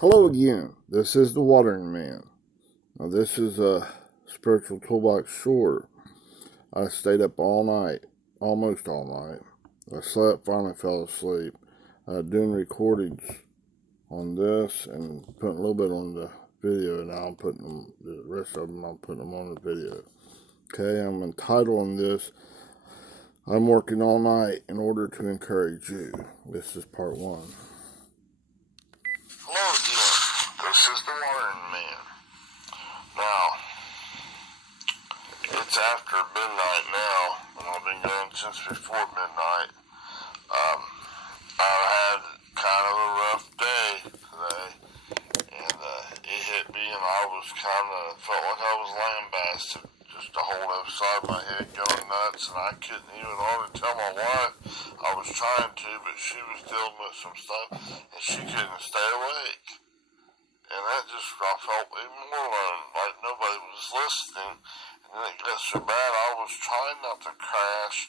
Hello again. This is the Watering Man. Now, this is a spiritual toolbox short. I stayed up all night, almost all night. I slept, finally fell asleep, doing recordings on this and putting a little bit on the video. Now I'm putting them, the rest of them, I'm putting them on the video. Okay, I'm entitling this, I'm working all night in order to encourage you. This is part one. Hello again. This is the Watering Man. Now, it's after midnight now, and I've been going since before midnight. I had kind of a rough day today, and it hit me, and I was felt like I was lambasted. Just the whole left side of my head going nuts, and I couldn't even hardly tell my wife. I was trying to, but she was dealing with some stuff, and she couldn't stay awake. And that just, I felt even more alone, like nobody was listening. And then it got so bad, I was trying not to crash.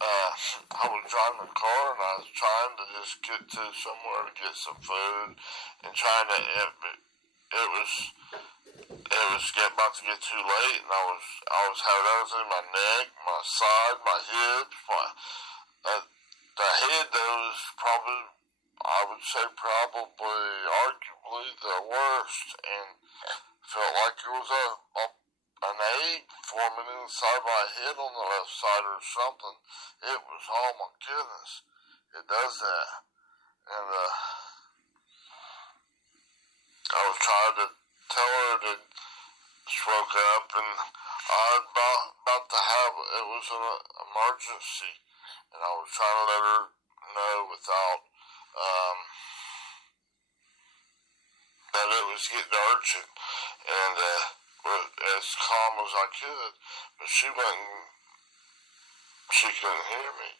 I was driving the car, and I was trying to just get to somewhere to get some food, and trying to, it was about to get too late, and I was having everything in my neck, my side, my hips, the head, though, was probably, I would say probably, arguably the worst, and felt like it was an egg forming inside my head on the left side or something. It was, oh my goodness, it does that. And I was trying to tell her to spoke up, and I was about to have, it was an emergency, and I was trying to let her know without, that it was getting urgent, and as calm as I could, but she couldn't hear me,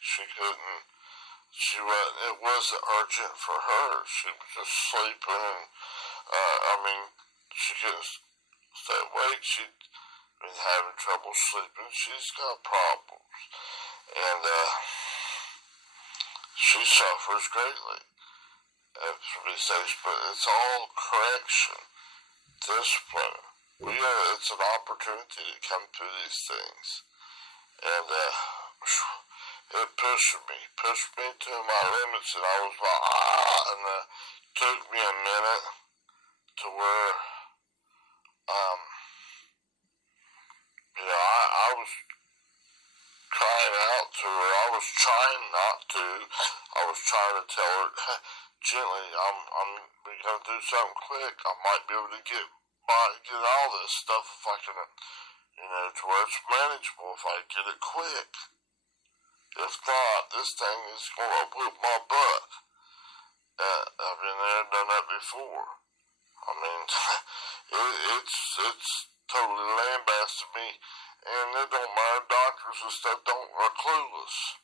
it wasn't urgent for her, she was just sleeping, and, she couldn't stay awake, she'd been having trouble sleeping, she's got problems, and, she suffers greatly. But it's all correction, discipline. It's an opportunity to come through these things. And it pushed me to my limits, and I was like, and it took me a minute to where, I was crying out to her. I was trying not to. I was trying to tell her gently, we're going to do something quick. I might be able to get all this stuff if I can, to where it's manageable if I get it quick. If not, this thing is going to whip my butt. I've been there and done that before. It's totally lambasted me, and it don't matter, doctors and stuff are clueless.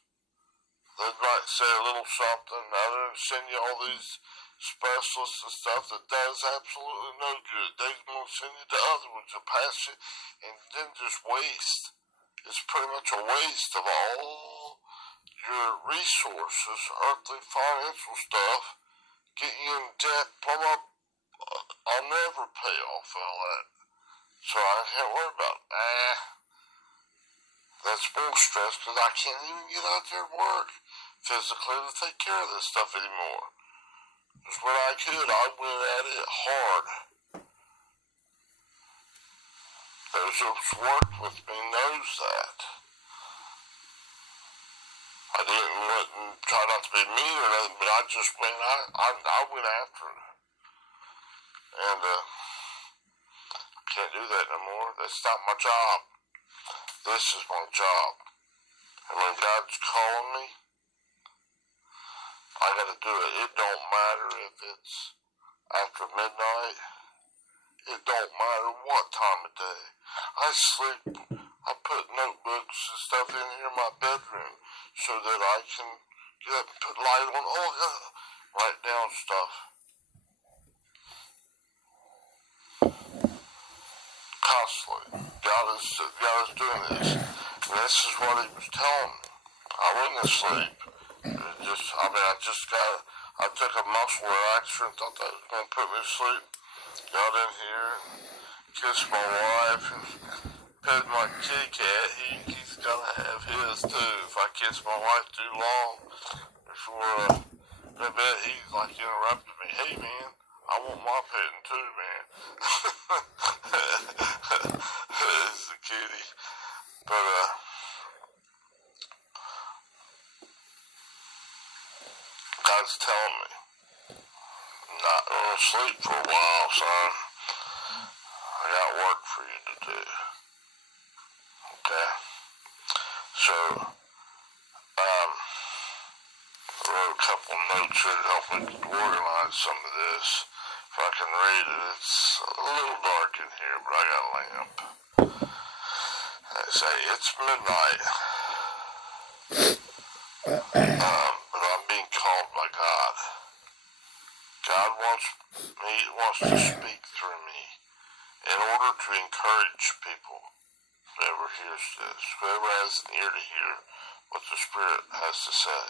They might say a little something, other than send you all these specialists and stuff that does absolutely no good. They want to send you to other ones to pass you, and then just waste. It's pretty much a waste of all your resources, earthly financial stuff, get you in debt, blah, blah. I'll never pay off all that. So I can't worry about it. That's more stress because I can't even get out there and work physically to take care of this stuff anymore. Because when I could, I went at it hard. Those who've worked with me knows that. I didn't try not to be mean or nothing, but I just went, I went after it. And I can't do that no more. That's not my job. This is my job. And when God's calling me, I gotta do it. It don't matter if it's after midnight. It don't matter what time of day. I sleep. I put notebooks and stuff in here in my bedroom so that I can get up and put light on. Oh, yeah. Write down stuff. Constantly. God is doing this. And this is what he was telling me. I wouldn't sleep. I I took a muscle relaxer and thought that was going to put me to sleep. Got in here and kissed my wife and pet my kitty cat. He's got to have his too. If I kiss my wife too long before I bet he's like interrupted me. Hey man, I want my petting too, man. It's the kitty. But God's telling me, I'm not gonna sleep for a while, son. I got work for you to do. Okay? So, I wrote a couple notes here to help me organize some of this. If I can read it, it's a little dark in here, but I got a lamp. They say, it's midnight. But I'm being called by God. God wants to speak through me in order to encourage people. Whoever hears this, whoever has an ear to hear what the Spirit has to say,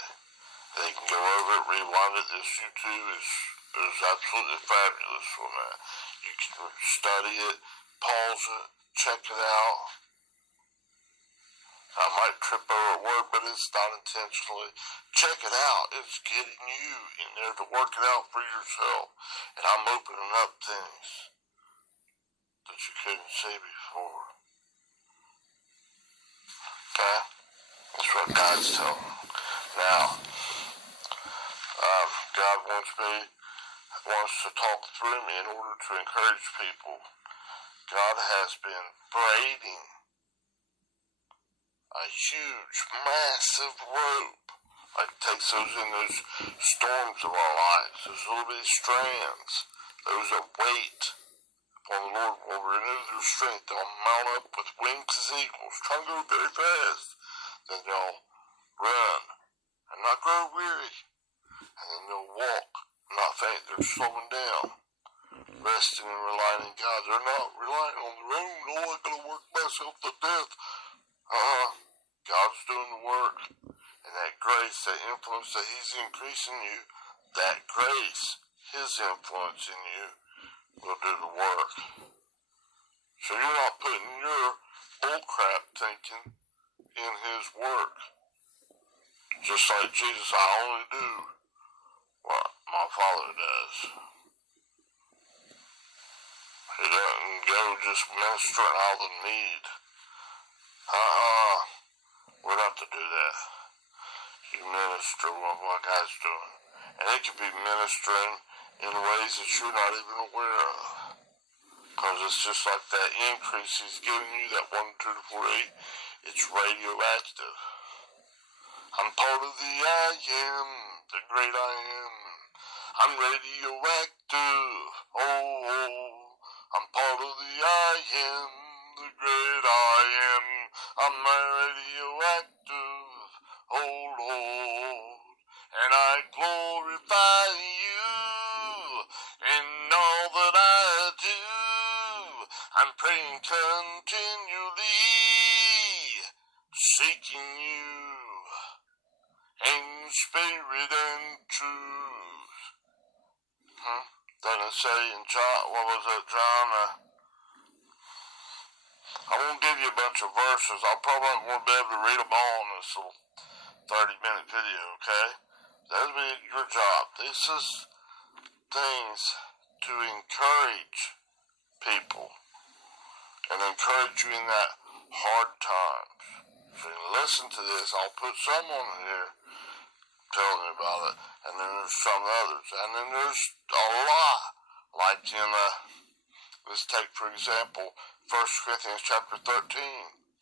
they can go over it, rewind it. This YouTube is absolutely fabulous for that. You can study it, pause it, check it out. I might trip over a word, but it's not intentionally. Check it out. It's getting you in there to work it out for yourself. And I'm opening up things that you couldn't see before. Okay? That's what God's telling me. Now, God wants to talk through me in order to encourage people. God has been braiding a huge, massive rope. Like takes those in those storms of our lives, those little bitty strands, those that wait upon the Lord will renew their strength. They'll mount up with wings as eagles, try to go very fast. Then they'll run and not grow weary. And then they'll walk, not faint. They're slowing down, resting and relying on God. They're not relying on their own. Oh, I gotta work myself to death. God's doing the work. And that grace, that influence that He's increasing you, that grace, His influence in you, will do the work. So you're not putting your bullcrap thinking in His work. Just like Jesus, I only do what my Father does. He doesn't go just ministering out the need. We're not to do that. You minister what God's doing. And it can be ministering in ways that you're not even aware of. Because it's just like that increase He's giving you, that 1, 2 to 4, 8, it's radioactive. I'm part of the I am, the great I am. I'm radioactive. Oh, I'm part of the I am, the great I am. I'm radioactive. Oh Lord, and I glorify you in all that I do. I'm praying continually, seeking you in spirit and truth. Doesn't it say in John, what was that, John? I won't give you a bunch of verses. I probably won't be able to read them all in this little 30-minute video, okay? That'll be your job. This is things to encourage people and encourage you in that hard times. So you listen to this. I'll put some on here telling you about it, and then there's some others, and then there's a lot. Like in, let's take for example 1 Corinthians chapter 13.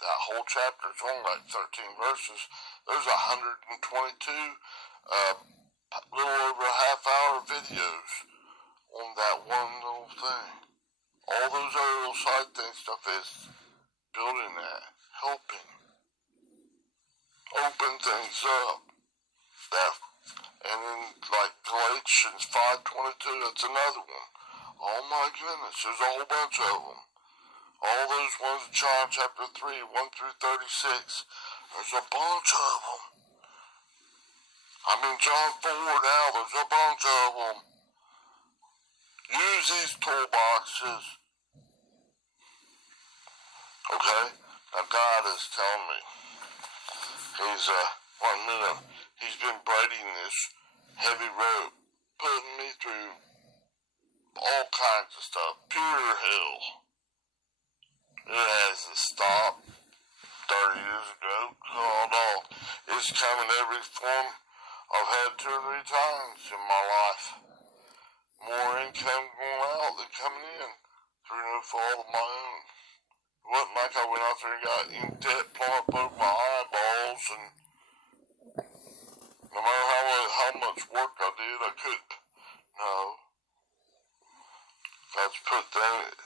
That whole chapter is only like 13 verses. There's 122 little over a half-hour videos on that one little thing. All those other little side thing stuff is building that, helping, open things up. That, and then like Galatians 5:22, that's another one. Oh my goodness, there's a whole bunch of them. All those ones in John chapter 3, 1 through 36, there's a bunch of them. I'm in John 4 now. There's a bunch of them. Use these toolboxes. Okay? Now God is telling me. He's been braiding this heavy rope, putting me through all kinds of stuff. Pure hell. It hasn't stopped 30 years ago. Oh no. It's come in every form I've had 2 or 3 times in my life. More income going out than coming in through no fault of my own. It wasn't like I went out there and got in debt, plumb up over my eyeballs, and no matter how much work I did, I couldn't. No. God's put that.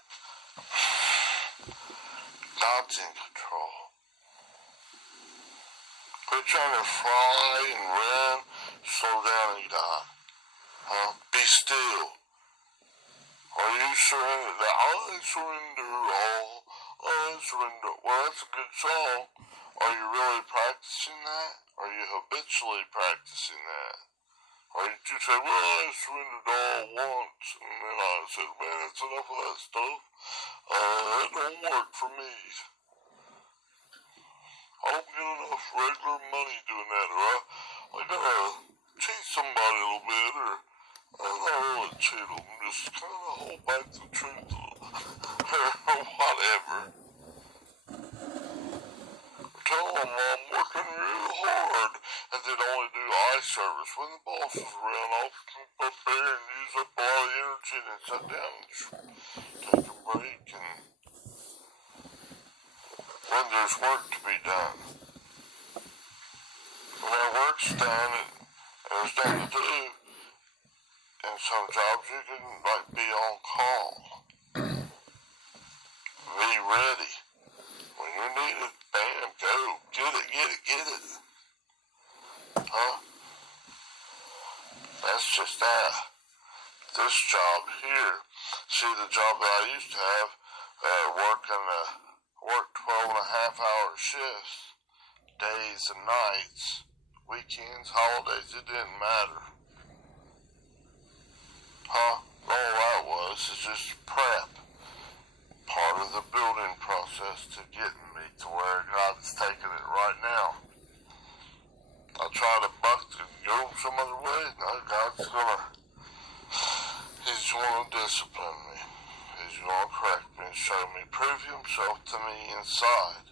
God's in control. Quit trying to fly and run. Slow down, God. Be still. Are you surrendered? I surrender all. I surrender. Well, that's a good song. Are you really practicing that? Are you habitually practicing that? Or you just say, well, I surrendered all once, and then I said, man, that's enough of that stuff. It don't work for me. I don't get enough regular money doing that, or I gotta cheat somebody a little bit, or I don't really cheat them, just kind of hold back the truth or whatever. Tell them I'm working real hard, and then only do eye service. When the boss is around, I'll come up there and use up a lot of energy and then sit down and take a break, and when there's work to be done. When that work's done and there's nothing to do, in some jobs you can be on call. Be ready. When you need it, bam, go. Get it. That's just that. This job here, see the job that I used to have, worked 12.5-hour shifts, days and nights, weekends, holidays, it didn't matter. All that was is just prep. Part of the building process to getting me to where God's taking it right now. I try to buck and go some other way. No, He's gonna discipline me. He's gonna correct me and show me, prove himself to me inside.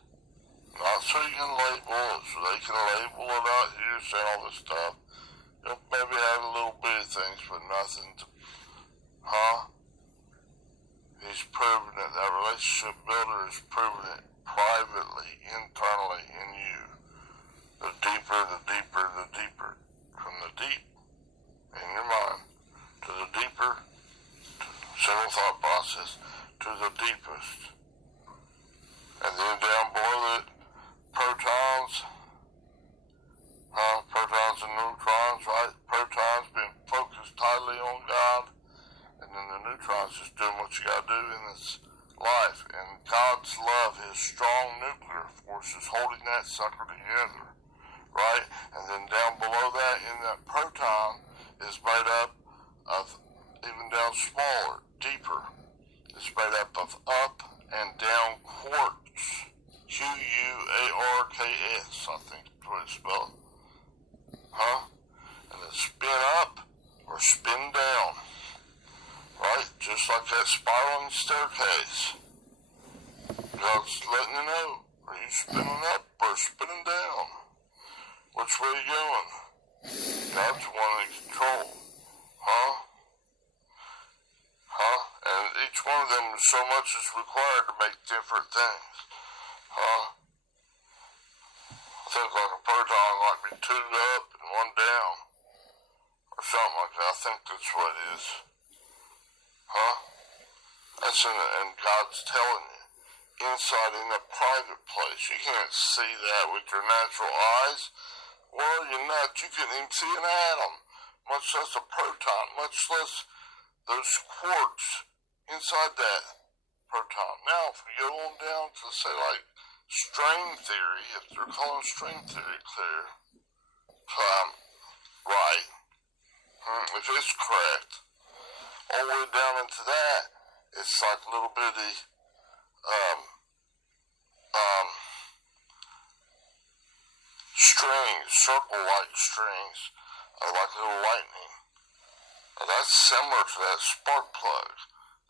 Not so you can label it, so they can label it out here, say all this stuff. You'll maybe have a little bit of things, but nothing to, He's proven it. That relationship builder is proving it privately, internally in you. The deeper, the deeper, the deeper. From the deep in your mind to the deeper, simple thought process, to the deepest. And then down below it, protons and neutrons, right? Protons being focused tightly on God, and then the neutrons just doing what you gotta do in this life. And God's love, His strong nuclear force is holding that sucker together, right? And then down below that, in that proton, is made up of, even down smaller, deeper, it's made up of up and down quarks. Quarks, I think is what it's spelled. And it's spin up or spin down. Right? Just like that spiraling staircase. God's letting you know. Are you spinning up or spinning down? Which way are you going? God's the one in control. And each one of them, so much is required to make different things. I think like a proton might be 2 up and 1 down. Or something like that. I think that's what it is. That's and God's telling you. Inside in a private place. You can't see that with your natural eyes. Well, you're not. You can't even see an atom. Much less a proton. Much less those quarks inside that proton. Now, if we go on down to, say, like, string theory, if they're calling string theory clear, right, if it's correct, all the way down into that, it's like little bitty, strings, circle-like strings, like little lightning. Now that's similar to that spark plug,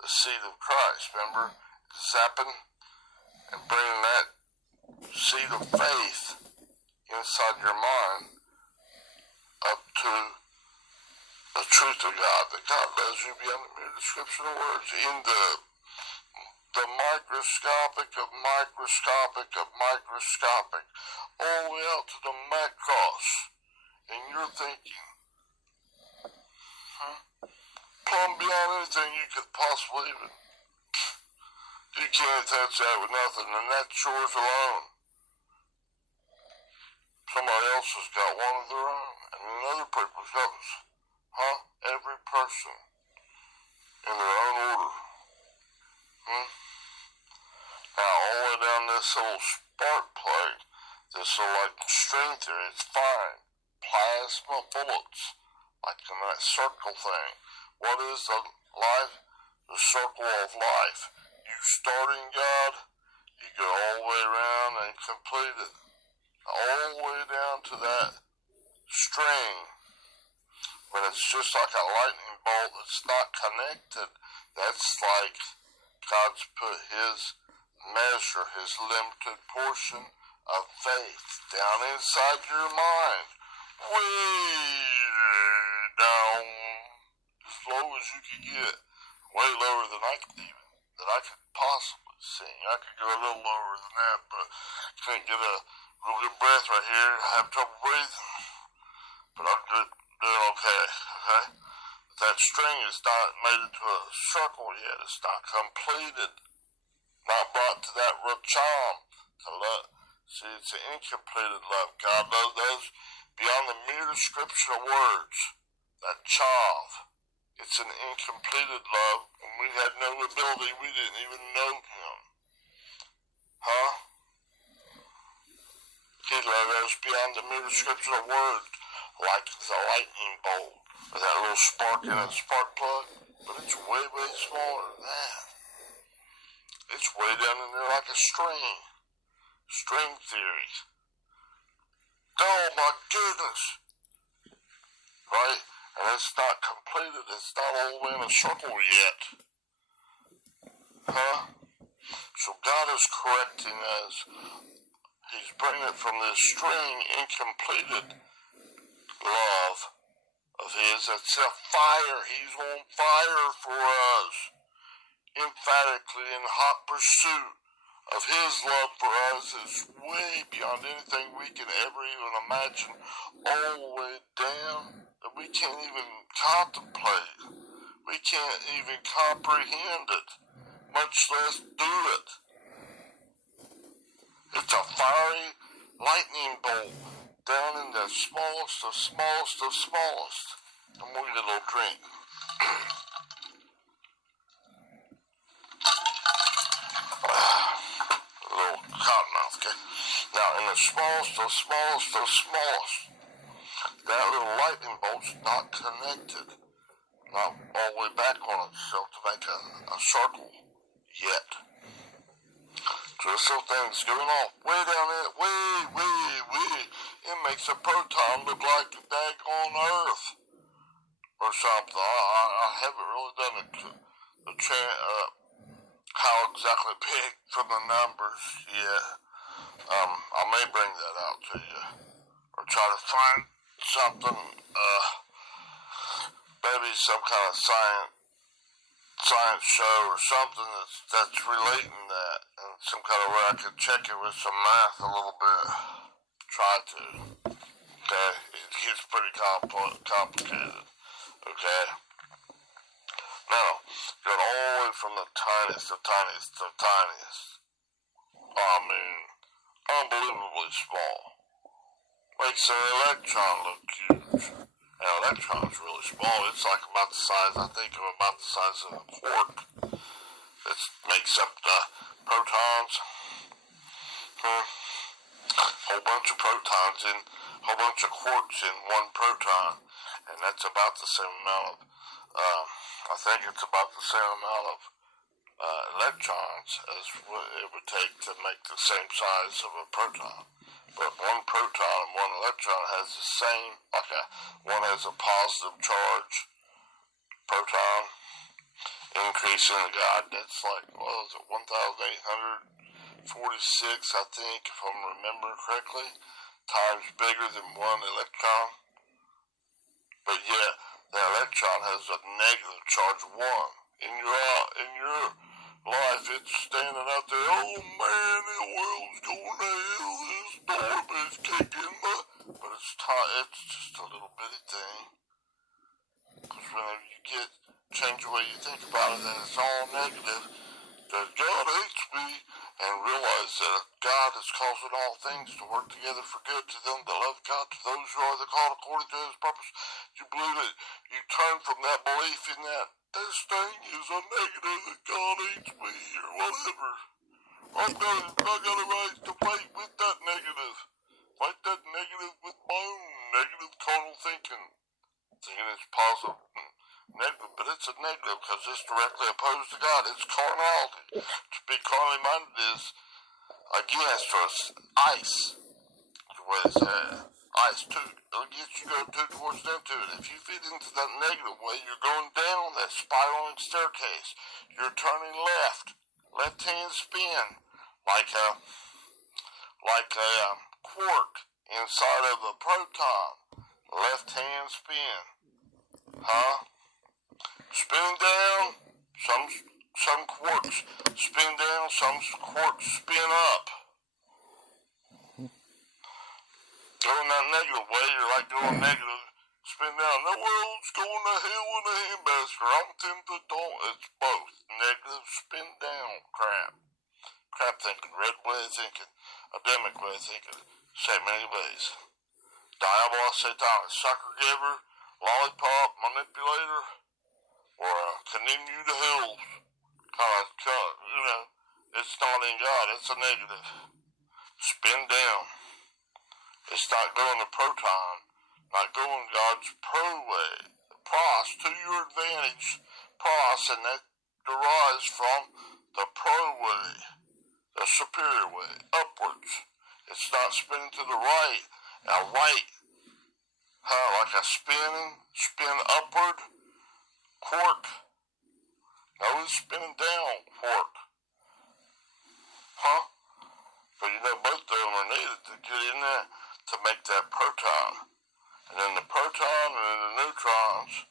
the seed of Christ. Remember, zapping and bringing that seed of faith inside your mind up to the truth of God, that God loves you beyond the mere description of words, in the microscopic of microscopic of microscopic, all the way out to the macros in your thinking. Plumb beyond anything you could possibly even. You can't touch that with nothing, and that's yours alone. Somebody else has got one of their own, and another person's got, every person in their own order. Now, all the way down this little spark plug, this little like string theory, it's fine. Plasma bullets, like in that circle thing. What is the life? The circle of life. You start in God, you go all the way around and complete it. All the way down to that string. When it's just like a lightning bolt that's not connected, that's like God's put his measure, his limited portion of faith down inside your mind. Way down, as low as you can get. Way lower than I could possibly sing. I could go a little lower than that, but I can't get a real good breath right here. I have trouble breathing. But I'm doing okay. That string is not made into a circle yet. It's not completed. Not brought to that racham to love. See, it's an incompleted love. God loves those beyond the mere description of words. That chav. It's an incompleted love. When we had no ability, we didn't even know him. He loved us beyond the mere description of words, like the lightning bolt, with that little spark in a spark plug. But it's way, way smaller than that. It's way down in there like a string. String theory. Oh my goodness. Right? And it's not completed. It's not all the way in a circle yet. So God is correcting us. He's bringing it from this string, incompleted love of his. That's a fire. He's on fire for us. Emphatically in hot pursuit of his love for us is way beyond anything we can ever even imagine. All the way down that we can't even contemplate. We can't even comprehend it, much less do it. It's a fiery lightning bolt down in the smallest of smallest of smallest. I'm going to get a little drink. A little cotton mouth, okay? Now, in the smallest of smallest of smallest, that little lightning bolt's not connected. Not all the way back on itself to make a circle yet. So this little thing's going off way down there, way. It makes a proton look like a daggone Earth or something. I haven't really done how exactly big from the numbers yet. I may bring that out to you or try to find something, maybe some kind of science show or something that's relating that, and some kind of way I could check it with some math a little bit. Try to. Okay? It gets pretty complicated. Okay? Now, going all the way from the tiniest to tiniest to tiniest. I mean, unbelievably small. Makes an electron look huge. An electron's really small. It's like about the size, I think, of about the size of a quark. It makes up the protons. Whole bunch of protons in, whole bunch of quarks in one proton. and that's about the same amount of, I think it's about the same amount of electrons as what it would take to make the same size of a proton. But one proton and one electron has the same, one has a positive charge, proton, increasing the God, that's like, what was it, 1,846, I think, if I'm remembering correctly, times bigger than one electron. But yet, the electron has a negative charge 1. In your life, it's standing out there, oh man, the world's going to hell, this storm is kicking my... But it's just a little bitty thing. Because whenever you change the way you think about it, and it's all negative, that God hates me, and realize that God is causing all things to work together for good to them that love God, to those who are the called according to His purpose. You believe it. You turn from that belief in that this thing is a negative, that God hates me, or whatever. I got a right to fight with that negative. Fight that negative with my own negative carnal thinking. Thinking it's positive. Negative, but it's a negative because it's directly opposed to God. It's carnality. To be carnally minded is against us. Ice. What is that? Ice too. It'll get you go towards them too. If you fit into that negative way, you're going down that spiraling staircase. You're turning left. Left hand spin like a quark inside of a proton. Left hand spin. Huh? Spin down, some quarks spin down, some quarks spin up. Going that negative way, you're like going negative, spin down. The world's going to hell in a handbasket. I'm tempted to it's both. Negative, spin down, crap. Crap thinking, red way of thinking, Adamic way of thinking. Say many ways. Diabolos, Satan, sucker giver, lollipop, manipulator, or condemn you to hell, it's not in God, it's a negative. Spin down. It's not going the proton, not going God's pro way. Pros, to your advantage, pros, and that derives from the pro way, the superior way, upwards. It's not spinning to the right, like a spin upward, quark. No, it's spinning down, quark. Huh? But both of them are needed to get in there to make that proton. And then the proton and then the neutrons.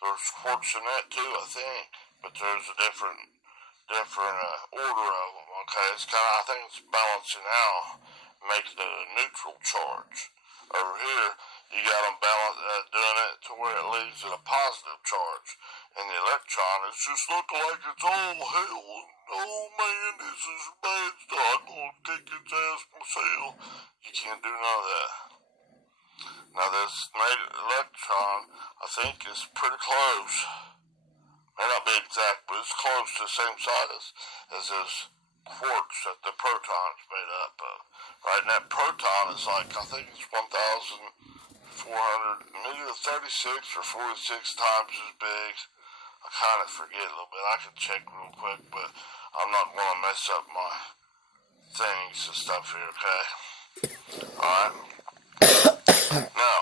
There's quarks in that too, I think. But there's a different order of them, okay? It's I think it's balancing out, making it a neutral charge. Over here, you got them doing it to where it leaves it a positive charge. And the electron is just looking like it's all hell. Oh man, this is bad stuff. I'm going to kick its ass myself. You can't do none of that. Now this electron, I think, is pretty close. May not be exact, but it's close to the same size as those quarks that the proton's made up of. Right, and that proton is like, I think it's 1,400, maybe 36 or 46 times as big. I kind of forget a little bit. I can check real quick, but I'm not going to mess up my things and stuff here, okay? Alright? Now,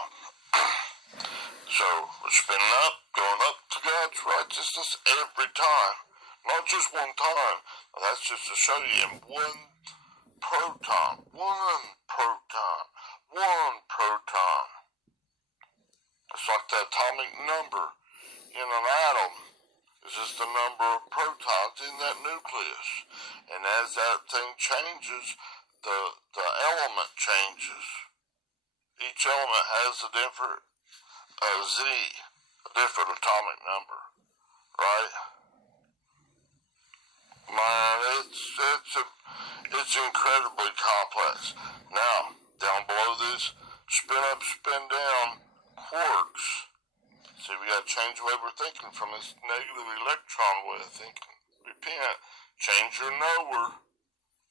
so we're spinning up, going up to God's righteousness every time. Not just one time. Now, that's just to show you in one proton. It's like the atomic number in an atom. It's just the number of protons in that nucleus. And as that thing changes, the element changes. Each element has a different Z, a different atomic number, right? Man, it's incredibly complex. Now, down below this, spin up, spin down, quarks. See, we got to change the way we're thinking from this negative electron way of thinking. Repent. Change your knower.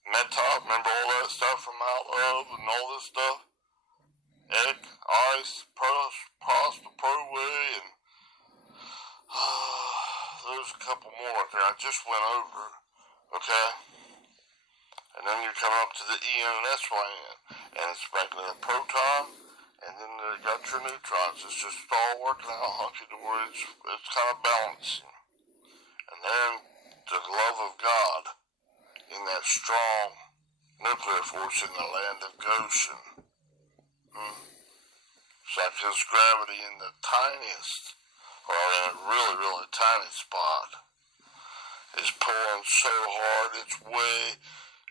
Meta, remember all that stuff from out of and all this stuff? egg, ice, pasta, proway, and there's a couple more there I just went over. Okay? And then you come up to the ENS1, and it's making a proton, and then you got your neutrons. It's just all working out hunky to where it's kind of balancing. And then the love of God in that strong nuclear force in the land of Goshen. It's like his gravity in the tiniest, or in a really, really tiny spot, is pulling so hard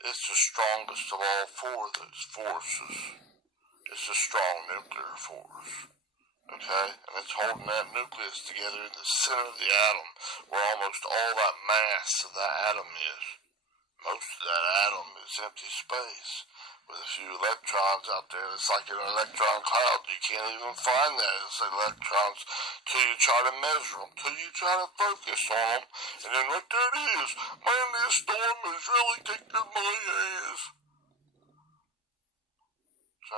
it's the strongest of all four of those forces. It's a strong nuclear force. Okay? And it's holding that nucleus together in the center of the atom, where almost all that mass of that atom is. Most of that atom is empty space, with a few electrons out there. It's like an electron cloud. You can't even find that as electrons till you try to measure them, till you try to focus on them, and then right there it is. Man, this storm is really kicking my ass. So,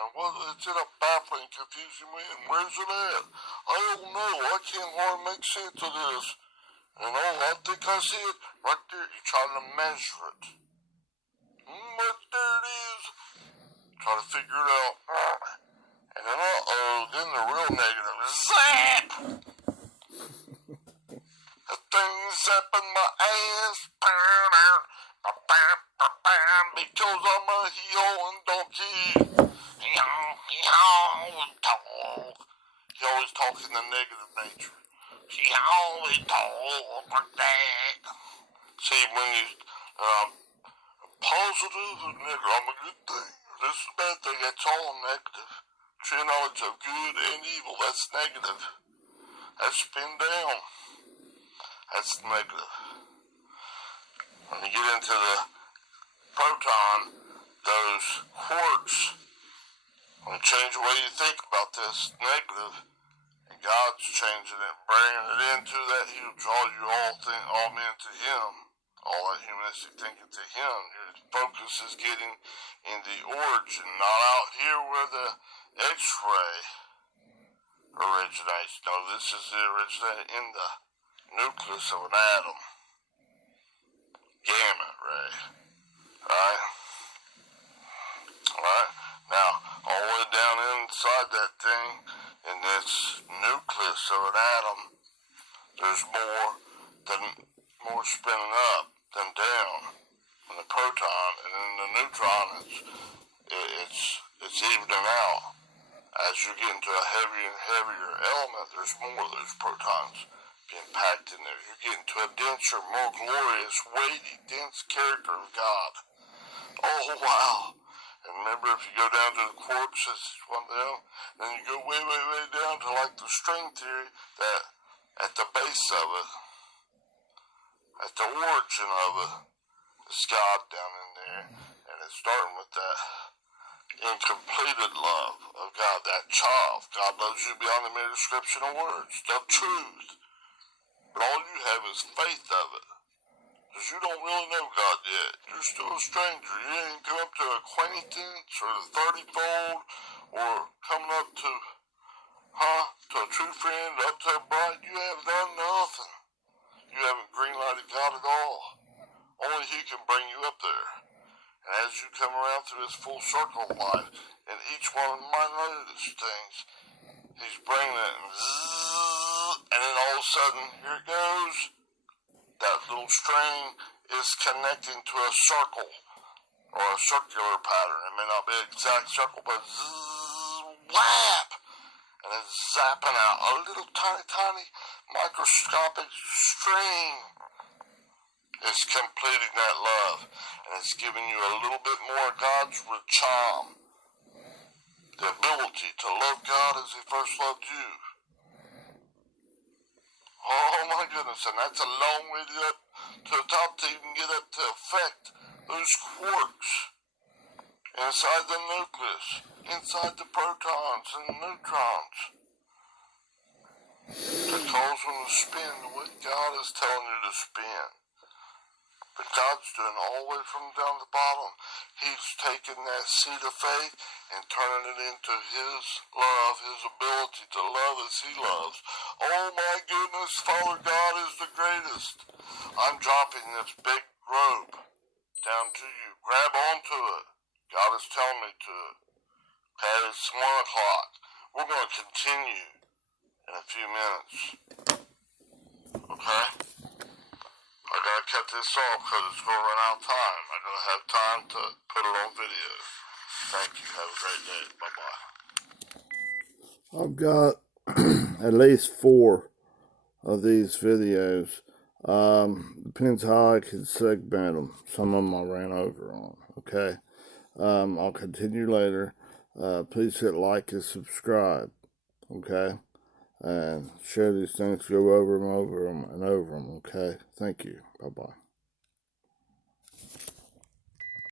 it's in a baffling, confusing way, and where's it at? I don't know. I can't hardly make sense of this. And I think I see it right there. You're trying to measure it. But there it is. Try to figure it out. And then, then the real negative is zap! The thing zapping my ass. Because I'm a yelling donkey. He always talks in the negative nature. He always talks like that. See, when you positive or negative, I'm a good thing. This is a bad thing. That's all negative. True knowledge of good and evil, that's negative. That's spin down. That's negative. When you get into the proton, those quarks, when you change the way you think about this negative, and God's changing it, bringing it into that, He'll draw you all men to Him, all that humanistic thinking to Him. Your focus is getting in the origin, not out here where the X-ray originates. No, this is the originating in the nucleus of an atom. Gamma ray. Alright? Alright? Now, all the way down inside that thing, in this nucleus of an atom, there's more spinning up than down. In the proton, and in the neutron, it's evening out. As you get into a heavier and heavier element, there's more of those protons being packed in there. You're getting to a denser, more glorious, weighty, dense character of God. Oh, wow. And remember, if you go down to the quarks, it's one of them, then you go way, way, way down to like the string theory, that at the base of it, at the origin of it, is God down in there. And it's starting with that incompleted love of God, that child. God loves you beyond the mere description of words, the truth. But all you have is faith of it. Because you don't really know God yet. You're still a stranger. You ain't come up to acquaintance or the 30-fold or coming up to a true friend, up to a bride. You have done nothing. You haven't green-lighted God at all. Only He can bring you up there. And as you come around through this full circle of life, and each one of my notice things, He's bringing it, and then all of a sudden, here it goes. That little string is connecting to a circle, or a circular pattern. It may not be an exact circle, but whap! And it's zapping out a little tiny microscopic string. It's completing that love, and it's giving you a little bit more of God's charm. The ability to love God as He first loved you. Oh my goodness, and that's a long way to get up to the top to even get up to affect those quarks inside the nucleus, inside the protons and neutrons. To cause them to spin the way God is telling you to spin. But God's doing all the way from down the bottom. He's taking that seed of faith and turning it into His love, His ability to love as He loves. Oh my goodness, Father God is the greatest. I'm dropping this big rope down to you. Grab onto it. God is telling me to. Okay, it's 1 o'clock. We're going to continue in a few minutes. Okay? I gotta cut this off because it's going to run out of time. I don't have time to put it on video. Thank you. Have a great day. Bye-bye. I've got at least 4 of these videos. Depends how I can segment them. Some of them I ran over on. Okay. I'll continue later. Please hit like and subscribe. Okay. And share these things. Go over them, over them, and over them. Okay. Thank you. Bye-bye.